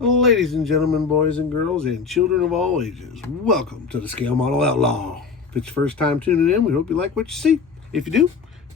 Ladies and gentlemen, boys and girls, and children of all ages, welcome to the Scale Model Outlaw. If it's your first time tuning in, we hope you like what you see. If you do,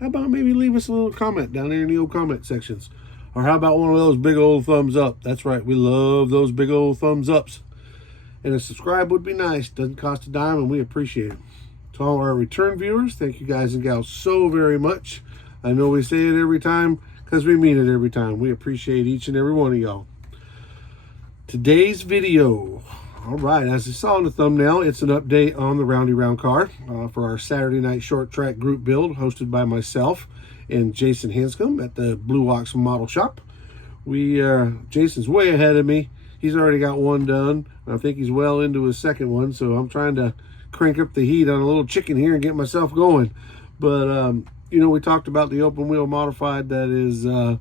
how about maybe leave us a little comment down there in the old comment sections? Or how about one of those big old thumbs up? That's right, we love those big old thumbs ups. And a subscribe would be nice. Doesn't cost a dime, and we appreciate it. To all our return viewers, thank you guys and gals so very much. I know we say it every time because we mean it every time. We appreciate each and every one of y'all. Today's video, all right, as you saw in the thumbnail, it's an update on the Roundy Round car for our Saturday night short track group build hosted by myself and Jason Hanscom at the Blue Ox Model Shop. Jason's way ahead of me. He's already got one done. I think he's well into his second one, so I'm trying to crank up the heat on a little chicken here and get myself going. But, we talked about the open wheel modified that is a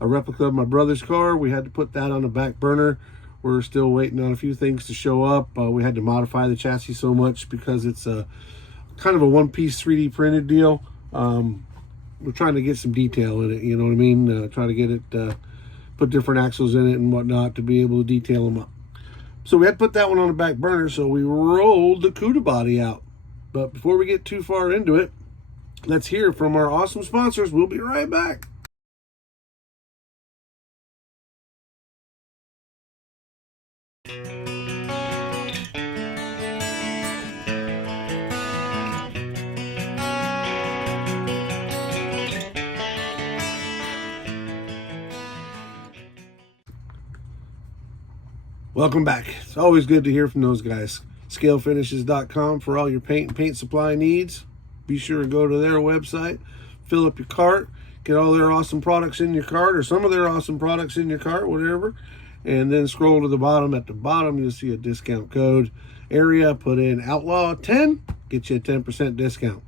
replica of my brother's car. We had to put that on the back burner. We're still waiting on a few things to show up. We had to modify the chassis so much because it's a kind of a one-piece 3D printed deal. We're trying to get some detail in it, you know what I mean? Trying to get it, put different axles in it and whatnot to be able to detail them up. So we had to put that one on the back burner, so we rolled the CUDA body out. But before we get too far into it, let's hear from our awesome sponsors. We'll be right back. Welcome back. It's always good to hear from those guys. Scalefinishes.com for all your paint and paint supply needs. Be sure to go to their website, fill up your cart, get all their awesome products in your cart, or some of their awesome products in your cart, whatever, and then scroll to the bottom. At the bottom, you'll see a discount code area. Put in Outlaw 10, get you a 10% discount.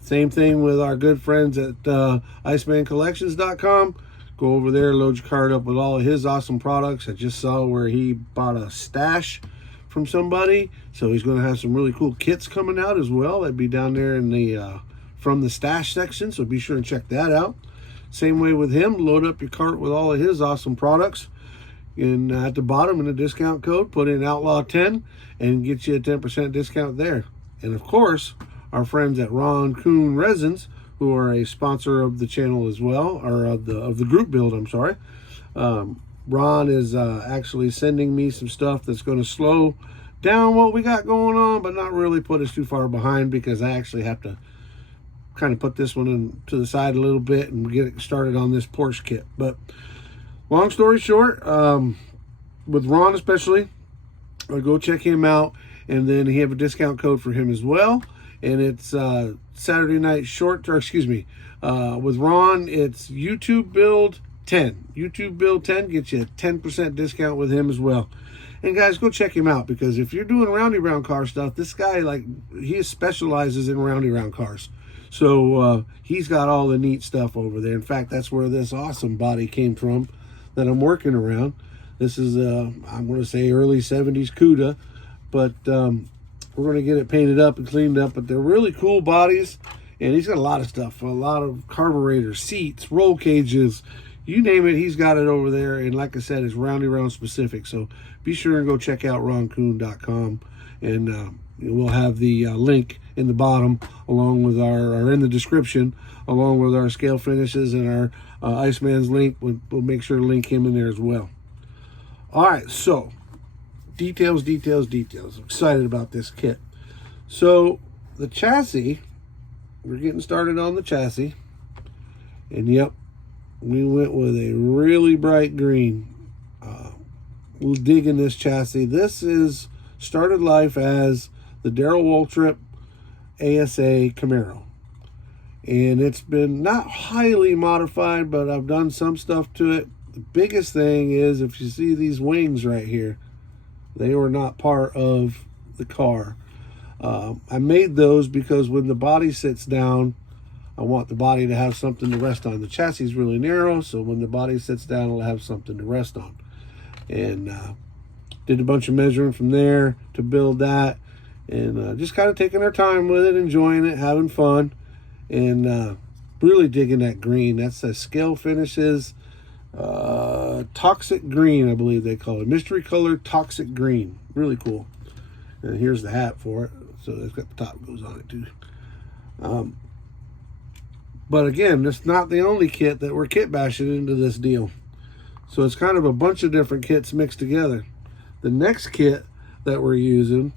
Same thing with our good friends at IcemanCollections.com. Go over there, load your cart up with all of his awesome products. I just saw where he bought a stash from somebody, so he's going to have some really cool kits coming out as well. That'd be down there in the from the stash section, so be sure and check that out. Same way with him, load up your cart with all of his awesome products. And at the bottom in the discount code, put in Outlaw 10 and get you a 10% discount there. And of course, our friends at Ron Kuhn Resins, who are a sponsor of the channel as well, or of the group build, I'm sorry. Ron is actually sending me some stuff that's going to slow down what we got going on, but not really put us too far behind, because I actually have to kind of put this one to the side a little bit and get it started on this Porsche kit. But long story short, with Ron especially, go check him out, and then he have a discount code for him as well. And it's Saturday night short, or excuse me, with Ron, it's YouTube Build 10. YouTube Build 10 gets you a 10% discount with him as well. And guys, go check him out, because if you're doing roundy round car stuff, this guy, he specializes in roundy round cars. So he's got all the neat stuff over there. In fact, that's where this awesome body came from that I'm working around. This is, I'm going to say early 70s CUDA, but we're going to get it painted up and cleaned up. But they're really cool bodies, and he's got a lot of stuff, a lot of carburetors, seats, roll cages, you name it, he's got it over there. And like I said, it's roundy round specific. So be sure and go check out ronkuhn.com, and we'll have the link in the bottom, along with or in the description, along with our scale finishes and our Iceman's link. We'll make sure to link him in there as well. All right, so details. I'm excited about this kit. So the chassis, we're getting started on the chassis, and yep, we went with a really bright green. We're digging this chassis. This is started life as the Darrell Waltrip ASA Camaro, and it's been not highly modified, but I've done some stuff to it. The biggest thing is, if you see these wings right here, they were not part of the car. I made those because when the body sits down, I want the body to have something to rest on. The chassis is really narrow, so when the body sits down, it'll have something to rest on. And did a bunch of measuring from there to build that, and just kind of taking our time with it, enjoying it, having fun, and really digging that green. That's the Scale Finishes Toxic Green, I believe they call it. Mystery Color Toxic Green. Really cool. And here's the hat for it. So it's got the top goes on it too. But again, it's not the only kit that we're kit bashing into this deal. So it's kind of a bunch of different kits mixed together. The next kit that we're using,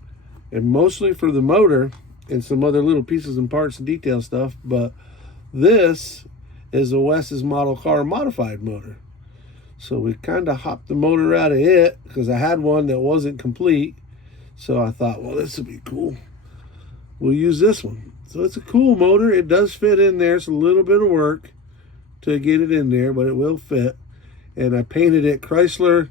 and mostly for the motor and some other little pieces and parts and detail stuff, but this is a Wes's model car modified motor. So we kind of hopped the motor out of it because I had one that wasn't complete. So I thought, well, this would be cool. We'll use this one. So it's a cool motor. It does fit in there. It's a little bit of work to get it in there, but it will fit. And I painted it Chrysler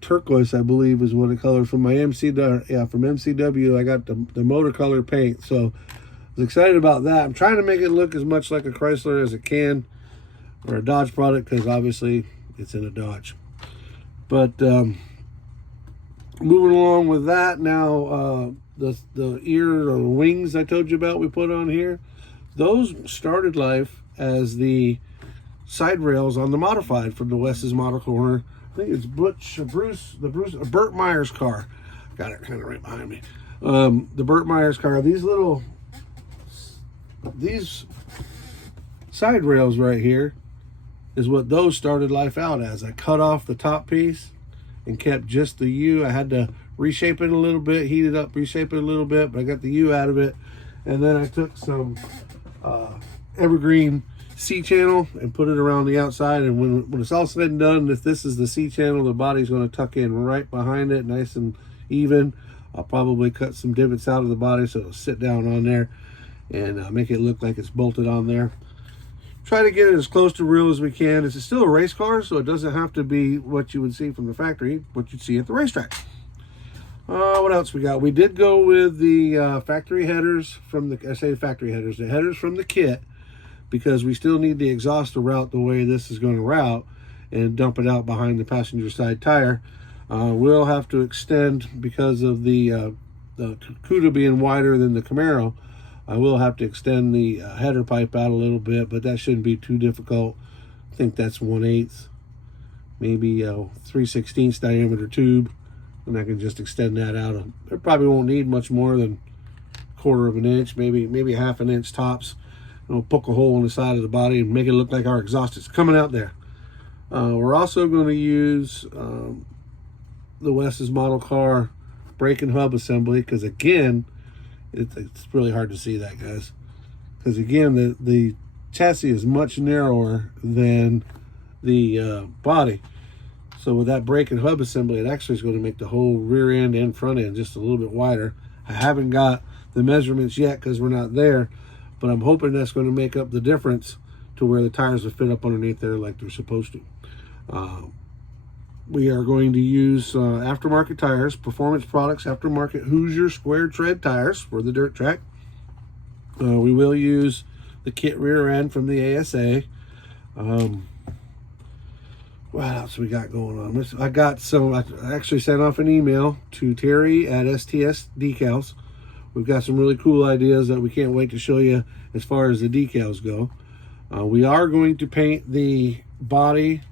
turquoise, I believe is what it colored from my MCW. Yeah, from MCW, I got the motor color paint. So I was excited about that. I'm trying to make it look as much like a Chrysler as it can, or a Dodge product, because obviously it's in a Dodge. But moving along with that now, the ear or wings I told you about we put on here, those started life as the side rails on the modified from the Wes's Model Corner. I think it's Burt Myers car. Got it kind of right behind me. The Burt Myers car. These side rails right here is what those started life out as. I cut off the top piece and kept just the U. I had to reshape it a little bit, heat it up, reshape it a little bit, but I got the U out of it. And then I took some evergreen C-channel and put it around the outside. And when it's all said and done, if this is the C-channel, the body's going to tuck in right behind it, nice and even. I'll probably cut some divots out of the body so it'll sit down on there and make it look like it's bolted on there. Try to get it as close to real as we can. It's still a race car, so it doesn't have to be what you would see from the factory, what you'd see at the racetrack. What else we got? We did go with the factory headers from the, I say factory headers, the headers from the kit, because we still need the exhaust to route the way this is going to route and dump it out behind the passenger side tire. We'll have to extend, because of the Cuda being wider than the Camaro, I will have to extend the header pipe out a little bit, but that shouldn't be too difficult. I think that's 1/8, maybe 3/16 diameter tube, and I can just extend that out. It probably won't need much more than 1/4 of an inch, maybe 1/2 an inch tops. We'll poke a hole in the side of the body and make it look like our exhaust is coming out there. We're also going to use the Wes's model car brake and hub assembly, because again, it's really hard to see that, guys, because again the chassis is much narrower than the body. So with that brake and hub assembly, it actually is going to make the whole rear end and front end just a little bit wider. I haven't got the measurements yet because we're not there, but I'm hoping that's going to make up the difference to where the tires will fit up underneath there like they're supposed to. We are going to use aftermarket tires, Performance Products aftermarket Hoosier square tread tires for the dirt track. We will use the kit rear end from the ASA. What else we got going on? I got some, I actually sent off an email to Terry at STS Decals. We've got some really cool ideas that we can't wait to show you as far as the decals go. We are going to paint the body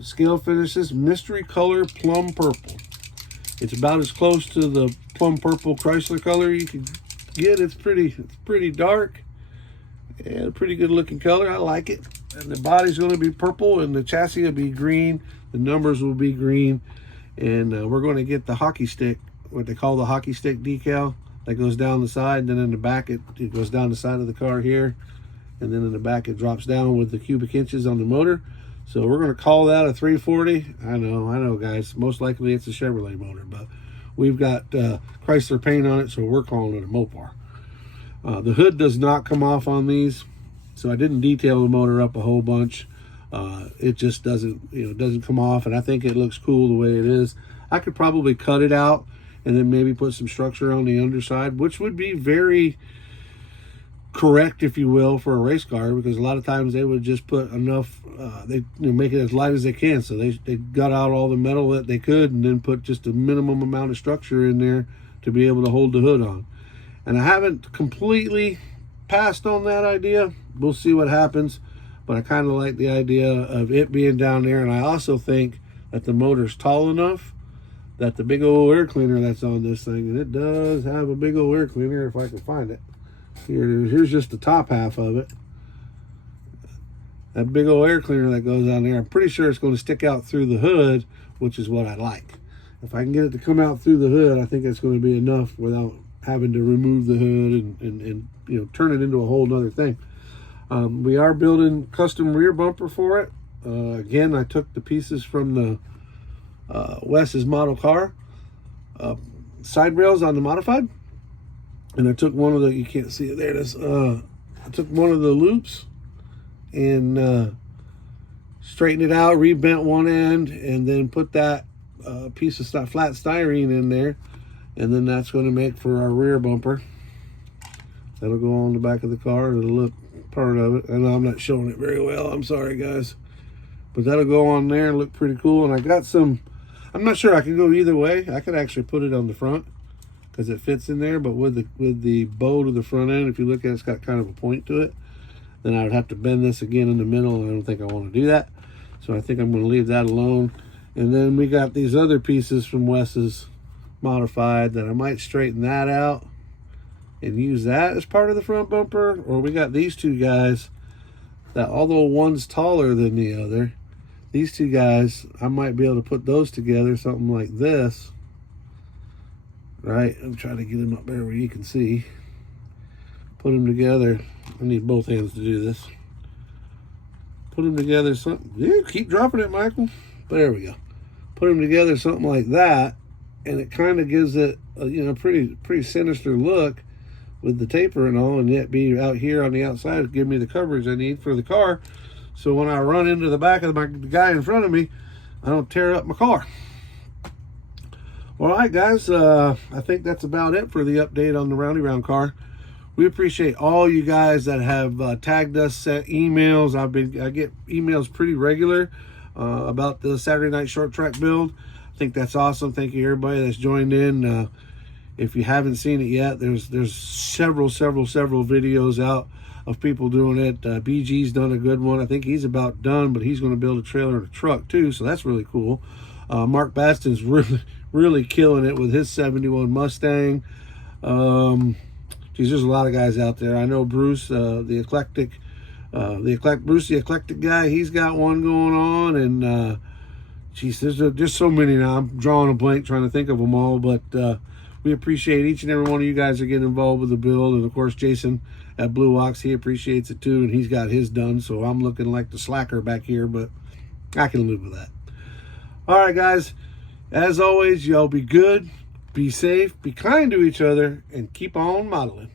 Scale Finishes Mystery Color Plum Purple. It's about as close to the plum purple Chrysler color you can get. It's pretty dark and a pretty good looking color. I like it. And the body's going to be purple and the chassis will be green. The numbers will be green. And we're going to get the hockey stick, what they call the hockey stick decal, that goes down the side. And then in the back, it goes down the side of the car here. And then in the back, it drops down with the cubic inches on the motor. So we're going to call that a 340. I know, guys. Most likely it's a Chevrolet motor, but we've got Chrysler paint on it, so we're calling it a Mopar. The hood does not come off on these, so I didn't detail the motor up a whole bunch. It just doesn't come off, and I think it looks cool the way it is. I could probably cut it out and then maybe put some structure on the underside, which would be very correct, if you will, for a race car, because a lot of times they would just put enough, they make it as light as they can, so they got out all the metal that they could and then put just a minimum amount of structure in there to be able to hold the hood on. And I haven't completely passed on that idea. We'll see what happens. but I kind of like the idea of it being down there. And I also think that the motor's tall enough that the big old air cleaner that's on this thing, and it does have a big old air cleaner if I can find it. Here's just the top half of it. That big old air cleaner that goes on there, I'm pretty sure it's going to stick out through the hood, which is what I like. If I can get it to come out through the hood, I think that's going to be enough without having to remove the hood and you know, turn it into a whole nother thing. We are building custom rear bumper for it. Again, I took the pieces from the Wes's model car side rails on the modified, and I took one of the, you can't see it there, it is, I took one of the loops and straightened it out, rebent one end, and then put that piece of flat styrene in there, and then that's going to make for our rear bumper. That'll go on the back of the car. It'll look part of it. I know I'm not showing it very well, I'm sorry guys, but that'll go on there and look pretty cool. And I got some, I'm not sure, I could go either way. I could actually put it on the front because it fits in there, but with the bow to the front end, if you look at it, it's got kind of a point to it. Then I would have to bend this again in the middle, and I don't think I want to do that. So I think I'm going to leave that alone. And then we got these other pieces from Wes's modified that I might straighten that out and use that as part of the front bumper. Or we got these two guys that, although one's taller than the other, these two guys, I might be able to put those together, something like this. Right, I'm trying to get them up there where you can see. Put them together. I need both hands to do this. Put them together something. Yeah, keep dropping it, Michael. But there we go. Put them together something like that, and it kind of gives it a, you know, pretty sinister look with the taper and all, and yet be out here on the outside, give me the coverage I need for the car. So when I run into the back of the guy in front of me, I don't tear up my car. All right, guys, I think that's about it for the update on the Roundy Round car. We appreciate all you guys that have tagged us, sent emails. I get emails pretty regular about the Saturday night short track build. I think that's awesome. Thank you everybody that's joined in. If you haven't seen it yet, there's several videos out of people doing it. BG's done a good one. I think he's about done, but he's going to build a trailer and a truck too, so that's really cool. Mark Baston's really killing it with his 71 Mustang. Geez, there's a lot of guys out there. I know Bruce, the eclectic guy, he's got one going on, and geez, there's just so many now. I'm drawing a blank trying to think of them all, but we appreciate each and every one of you guys that get involved with the build. And of course, Jason at Blue Ox, he appreciates it too, and he's got his done. So I'm looking like the slacker back here, but I can live with that. All right, guys, as always, y'all be good, be safe, be kind to each other, and keep on modeling.